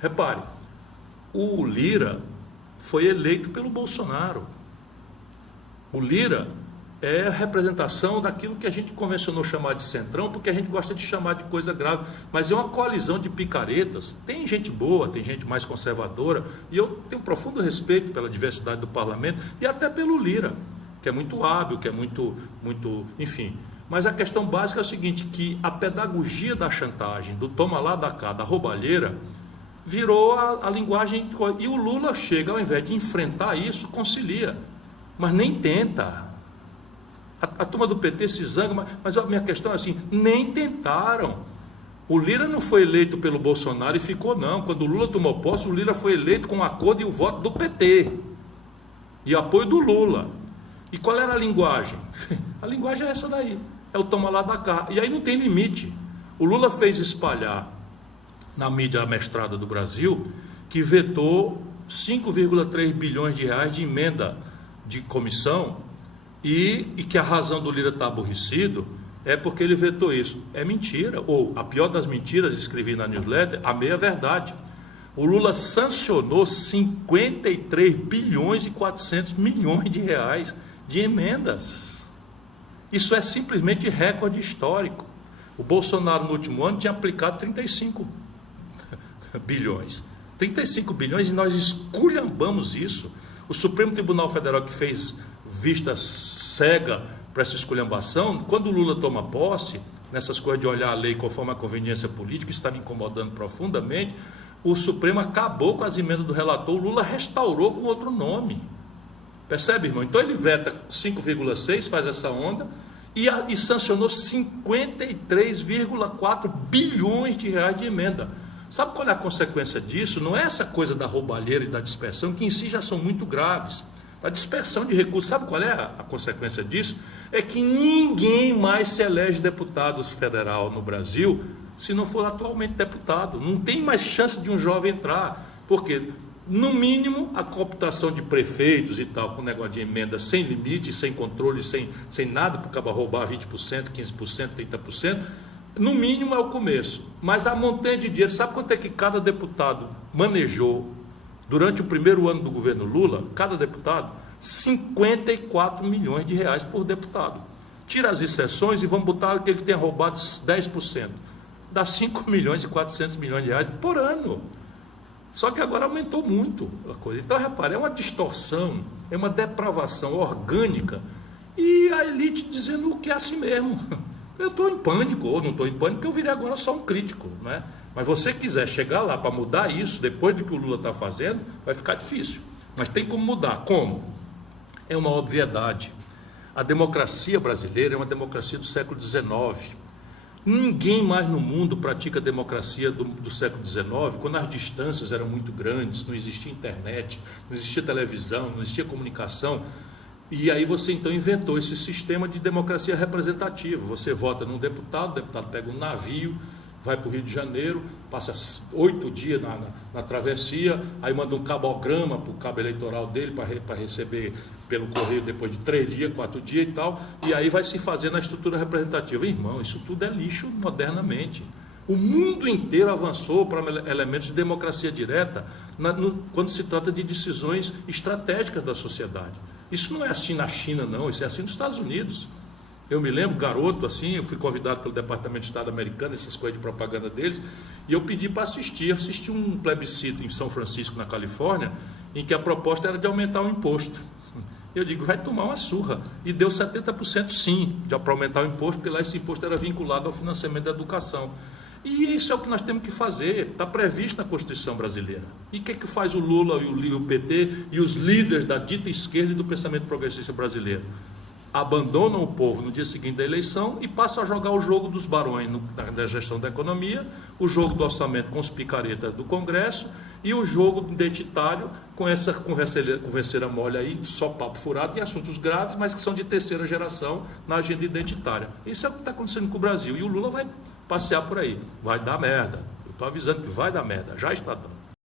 Repare, o Lira foi eleito pelo Bolsonaro. O Lira é a representação daquilo que a gente convencionou chamar de centrão, porque a gente gosta de chamar de coisa grave, mas é uma coalizão de picaretas. Tem gente boa, tem gente mais conservadora, e eu tenho profundo respeito pela diversidade do parlamento e até pelo Lira, que é muito hábil, que é muito, enfim. Mas a questão básica é o seguinte, que a pedagogia da chantagem, do toma lá da cá, da roubalheira, virou a linguagem, e o Lula chega, ao invés de enfrentar isso, concilia, mas nem tenta. A turma do PT se zanga, mas a minha questão é assim, nem tentaram. O Lira não foi eleito pelo Bolsonaro e ficou não. Quando o Lula tomou posse, o Lira foi eleito com o acordo e o voto do PT. E apoio do Lula. E qual era a linguagem? A linguagem é essa daí. É o toma lá da cá. E aí não tem limite. O Lula fez espalhar na mídia amestrada do Brasil que vetou 5,3 bilhões de reais de emenda de comissão e que a razão do Lira estar aborrecido é porque ele vetou isso. É mentira, ou a pior das mentiras, escrevi na newsletter, a meia verdade. O Lula sancionou 53 bilhões e 400 milhões de reais de emendas. Isso é simplesmente recorde histórico. O Bolsonaro no último ano tinha aplicado 35 bilhões. 35 bilhões e nós esculhambamos isso. O Supremo Tribunal Federal, que fez vista cega para essa esculhambação, quando o Lula toma posse, nessas coisas de olhar a lei conforme a conveniência política, isso está me incomodando profundamente, o Supremo acabou com as emendas do relator, o Lula restaurou com outro nome. Percebe, irmão? Então ele veta 5,6, faz essa onda, e sancionou 53,4 bilhões de reais de emenda. Sabe qual é a consequência disso? Não é essa coisa da roubalheira e da dispersão, que em si já são muito graves. A dispersão de recursos, sabe qual é a consequência disso? É que ninguém mais se elege deputado federal no Brasil se não for atualmente deputado. Não tem mais chance de um jovem entrar, porque, no mínimo, a cooptação de prefeitos e tal, com negócio de emenda sem limite, sem controle, sem nada, porque acaba roubar 20%, 15%, 30%, no mínimo é o começo. Mas a montanha de dinheiro, sabe quanto é que cada deputado manejou durante o primeiro ano do governo Lula? Cada deputado, 54 milhões de reais por deputado. Tira as exceções e vamos botar que ele tenha roubado 10%. Dá 5 milhões e 400 milhões de reais por ano. Só que agora aumentou muito a coisa. Então, repare, é uma distorção, é uma depravação orgânica. E a elite dizendo que é assim mesmo. Eu estou em pânico, ou não estou em pânico, porque eu virei agora só um crítico, né? Mas você quiser chegar lá para mudar isso, depois do que o Lula está fazendo, vai ficar difícil. Mas tem como mudar. Como? É uma obviedade. A democracia brasileira é uma democracia do século XIX. Ninguém mais no mundo pratica a democracia do século XIX, quando as distâncias eram muito grandes, não existia internet, não existia televisão, não existia comunicação. E aí você então inventou esse sistema de democracia representativa. Você vota num deputado, o deputado pega um navio, vai para o Rio de Janeiro, passa 8 dias na travessia, aí manda um cabograma para o cabo eleitoral dele para receber pelo correio depois de 3 dias, 4 dias e tal, e aí vai se fazer na estrutura representativa. Irmão, isso tudo é lixo modernamente. O mundo inteiro avançou para elementos de democracia direta quando se trata de decisões estratégicas da sociedade. Isso não é assim na China, não, isso é assim nos Estados Unidos. Eu me lembro, garoto, assim, eu fui convidado pelo Departamento de Estado americano, essas coisas de propaganda deles, e eu pedi para assistir. Eu assisti um plebiscito em São Francisco, na Califórnia, em que a proposta era de aumentar o imposto. Eu digo, vai tomar uma surra. E deu 70% sim, para aumentar o imposto, porque lá esse imposto era vinculado ao financiamento da educação. E isso é o que nós temos que fazer, está previsto na Constituição brasileira. E o que é que faz o Lula e o PT e os líderes da dita esquerda e do pensamento progressista brasileiro? Abandonam o povo no dia seguinte da eleição e passam a jogar o jogo dos barões da gestão da economia, o jogo do orçamento com os picaretas do Congresso e o jogo identitário com essa converseira mole aí, só papo furado em assuntos graves, mas que são de terceira geração na agenda identitária. Isso é o que está acontecendo com o Brasil. E o Lula vai passear por aí. Vai dar merda. Eu estou avisando que vai dar merda. Já está dando.